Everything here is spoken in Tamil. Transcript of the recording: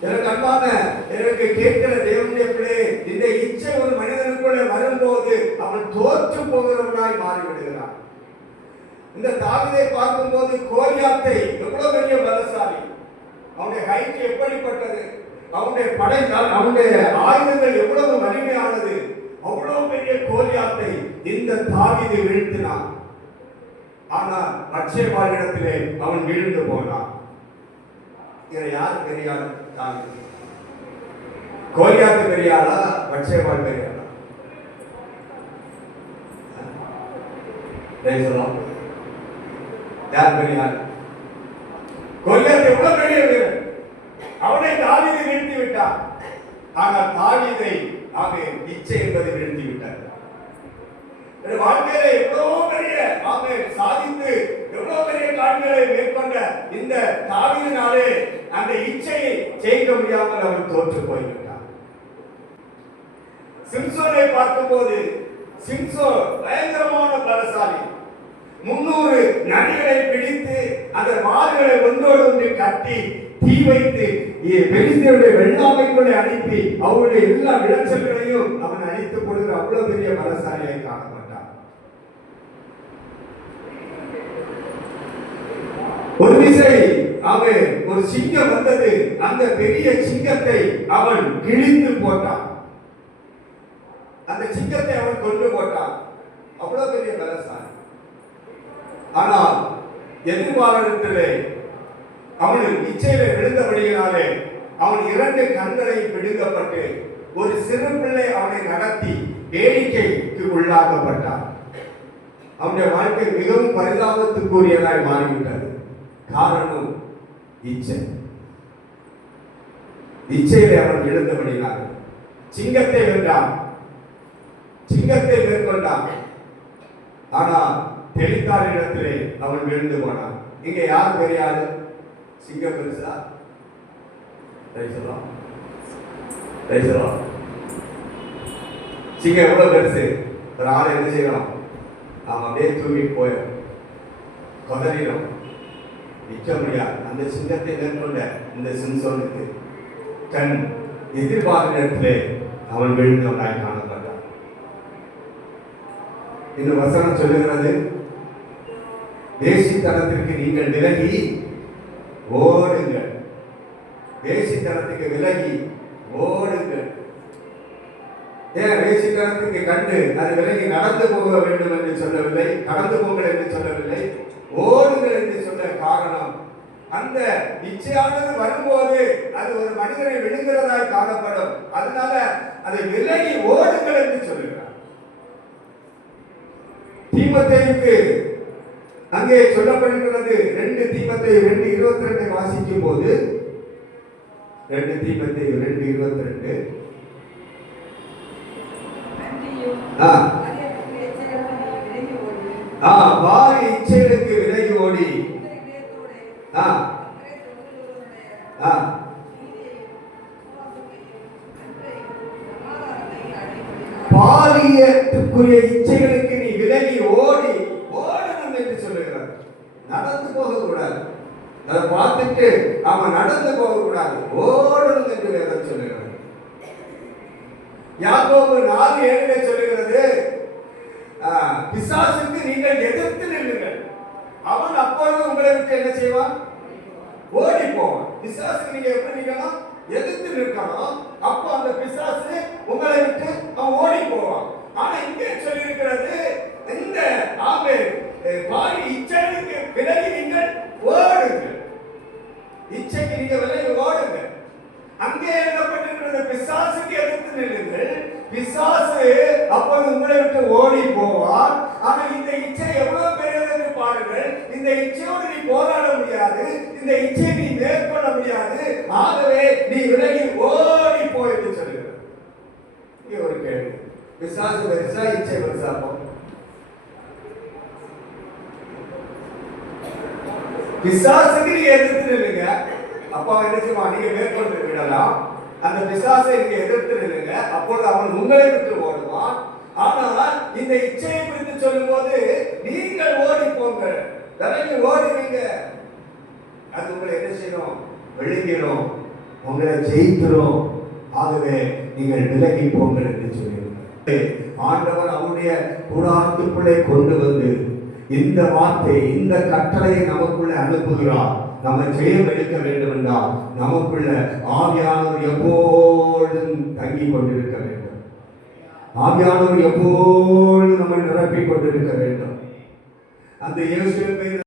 எனக்கு அன்பான எனக்கு கேட்கிற தேவனுடைய பிள்ளை இந்த இச்சை ஒரு மனிதனுக்குள்ளே வரும்போது அவன் தோற்று போகிறவனாய் மாறிவிடுகிறான். இந்த தாவிதை பார்க்கும்போது கோரியாத்தை எவ்வளவு பெரிய பலசாலி. அவனுடைய ஹைட் எப்படிப்பட்டது? அவனுடைய படைத்தால் அவனுடைய ஆயுதங்கள் எவ்வளவு வலிமையானது அவ்வளவு பெரிய கோரியாத்தை இந்த தாவிதை வீழ்த்தினான். ஆனால் பட்சேபாலிடத்திலே அவன் வீழ்ந்து போனான். இதை யார் பெரியார் தான்? கோலியாத்து பெரியாரா பட்சேபால் பெரியாரா? பேசலாம். யார் பெரியார்? கோலியாத் எவ்வளவு பெரிய வீரர் அவனை தாவீது நிறுத்தி விட்டார் ஆனால் தாவீதை அவன் இச்சை என்பதை நிறுத்தி விட்டார் என் வாழ்க்கையில எவ்வளவு பெரிய ஆமே சாதித்து எவ்வளவு பெரிய காண்களை இந்த தாவீதினாலே அந்த இச்சையை ஜெயிக்க முடியாமல் அவன் தோற்று போய்விட்டான் சிம்சோனை பார்க்கும்போது சிம்சோ பயங்கரமான பலசாலி. முன்னூறு நரிகளை பிடித்து அந்த மாடுகளை ஒன்றோடு ஒன்று கட்டி தீ வைத்து பெரிசருடைய வெள்ளாமைக்குள்ளே அனுப்பி அவருடைய எல்லா விளைச்சல்களையும் அவன் அழித்துக் கொடுக்கிற அவ்வளவு பெரிய பலசாலியை காணப்பட்டான். ஒரு அவன் ஒரு சிங்கம் வந்தது. அந்த பெரிய சிங்கத்தை அவன் கிழிந்து போட்டான். அந்த சிங்கத்தை அவன் கொண்டு போட்டான். அவ்வளவு பெரிய பலசாலி. ஆனால் எதிர்பாலனத்திலே அவனுக்கு இச்சையில விழுந்தபடியினாலே அவன் இரண்டு கண்களை பிடுங்கப்பட்டு ஒரு சிறு பிள்ளை அவனை நடத்தி வேடிக்கைக்கு உள்ளாக்கப்பட்டான். அவனுடைய வாழ்க்கை மிகவும் பரிதாபத்துக்குரியதாய் மாறிவிட்டது. காரணம் இச்சை. இச்சையிலே அவன் எழுந்தபடினார் சிங்கத்தை வென்றான். சிங்கத்தை மேற்கொண்டான். ஆனால் தெளித்தார் இடத்திலே அவன் விழுந்து போனான். இங்க யார் பெரியாரு? சிங்கம் பெருசா? ரைசலாம் ரைசலாம் சிங்கம் எவ்வளவு பெருசு? ஒரு ஆளை என்ன செய்யணும்? அவன் அப்படியே தூங்கி போயிடும். கொதறிடும். நிற்க முடியாது அந்த சிங்கத்தை மேற்கொண்ட இந்த சிம்சோனுக்கு தன் எதிர்பார்த்த இடத்திலே அவன் விழுந்தவனாய் காணப்பட்டான். இந்த வசனம் சொல்லுகிறது தேசித்தனத்திற்கு நீங்கள் விலகி ஓடுங்கள். தேசித்தனத்துக்கு விலகி ஓடுங்கள். ஏன் வேசித்தனத்துக்கு கண்டு அது விலகி நடந்து போக வேண்டும் என்று சொல்லவில்லை கடந்து போங்கள் என்று சொல்லவில்லை? ஓடுங்கள் என்று சொன்ன காரணம். அந்த இச்சையானது வரும்போது அது ஒரு மனிதனை விழுங்குறதாய் காணப்படும். அதனால அதை விலகி ஓடுங்கள் என்று சொல்லுகிறார். தீமத்தேயுக்கு அங்கே சொல்லப்படுகிறது ரெண்டு தீமத்தை ரெண்டு இருபத்தி ரெண்டை வாசிக்கும் போது ரெண்டு தீமத்தை ரெண்டு இருபத்தி ரெண்டு ஆ. அரியணைக்கு எச்சரிக்கையாக விலகி ஓடி, ஆ பாரி இச்சைகளுக்கு விலகி ஓடி. இந்த ஆ. ஆ இச்சைகளுக்கு நீ விலகி ஓடி ஓடணும் என்று சொல்லுகிறார். நடந்து போக கூடாது அதை பார்த்துட்டு அவன் நடந்து போக கூடாது ஓடணும் என்று வேதம் சொல்லுகிறார் யாக்கோபு நாலு ஏழிலே சொல்லுகிறது பிசாசுக்கு நீங்கள் எதிர்த்து நில்லுங்கள். அவன் அப்பொழுது உங்களை விட்டு என்ன செய்வான்? ஓடி போவான் பிசாசுக்கு நீங்க எப்படி நிக்கணும் எதிர்த்து நிற்கணும் அப்போ அந்த பிசாசு உங்களை விட்டு அவன் ஓடி போவான் ஆனா இங்கே சொல்லியிருக்கிறது இந்த ஆமே பாரி இச்சைக்கு விலகி நீங்கள் ஓடுங்கள். இச்சைக்கு நீங்க விலகி ஓடுங்க அங்கே எழுதப்பட்டிருக்கிற பிசாசுக்கு எதிர்த்து நில்லுங்கள். பிசாசு அப்போது உங்களை விட்டு ஓடி போவான் ஆனால் இந்த இச்சை எவ்வளவு பெரியது என்று பாருங்கள். இந்த இச்சையோடு நீ போராட முடியாது. இந்த இச்சையை நீ மேற்கொள்ள முடியாது. ஆகவே நீ விலகி ஓடி போ என்று சொல்லுகிறார். இங்கே ஒரு கேள்வி. பிசாசு பெருசா இச்சை பெருசா போ? பிசாசுக்கு நீங்க எதிர்த்து நில்லுங்க. அப்பா என்ன செய்வான் நீங்க மேற்கொண்டு விடலாம். அந்த பிசாசை நீங்க எதிர்த்து நில்லுங்க. அப்பொழுது அவன் உங்களை விட்டு ஓடுவான். ஆனால் இந்த இச்சையை குறித்து சொல்லும்போது நீங்கள் ஓடி போங்க தலைமை ஓடுவீங்க அது உங்களை என்ன செய்யணும் விழுங்கிடும். உங்களை ஜெயிக்கிறோம் ஆகவே நீங்கள் விலகி போங்கள் என்று சொல்லியிருக்கிறார். ஆண்டவர் அவருடைய கூடாரத்துக்குள்ளே கொண்டு வந்து இந்த வார்த்தை இந்த கட்டளையை நமக்குள்ளே அனுப்புகிறார். நம்ம ஜெயம் எடுக்க வேண்டும் என்றால் நமக்குள்ள ஆவியானவர் எப்போதும் தங்கி கொண்டிருக்க வேண்டும். ஆவியானவர் எப்போதும் நம்மை நிரப்பிக் கொண்டிருக்க வேண்டும். அந்த இயேசுவை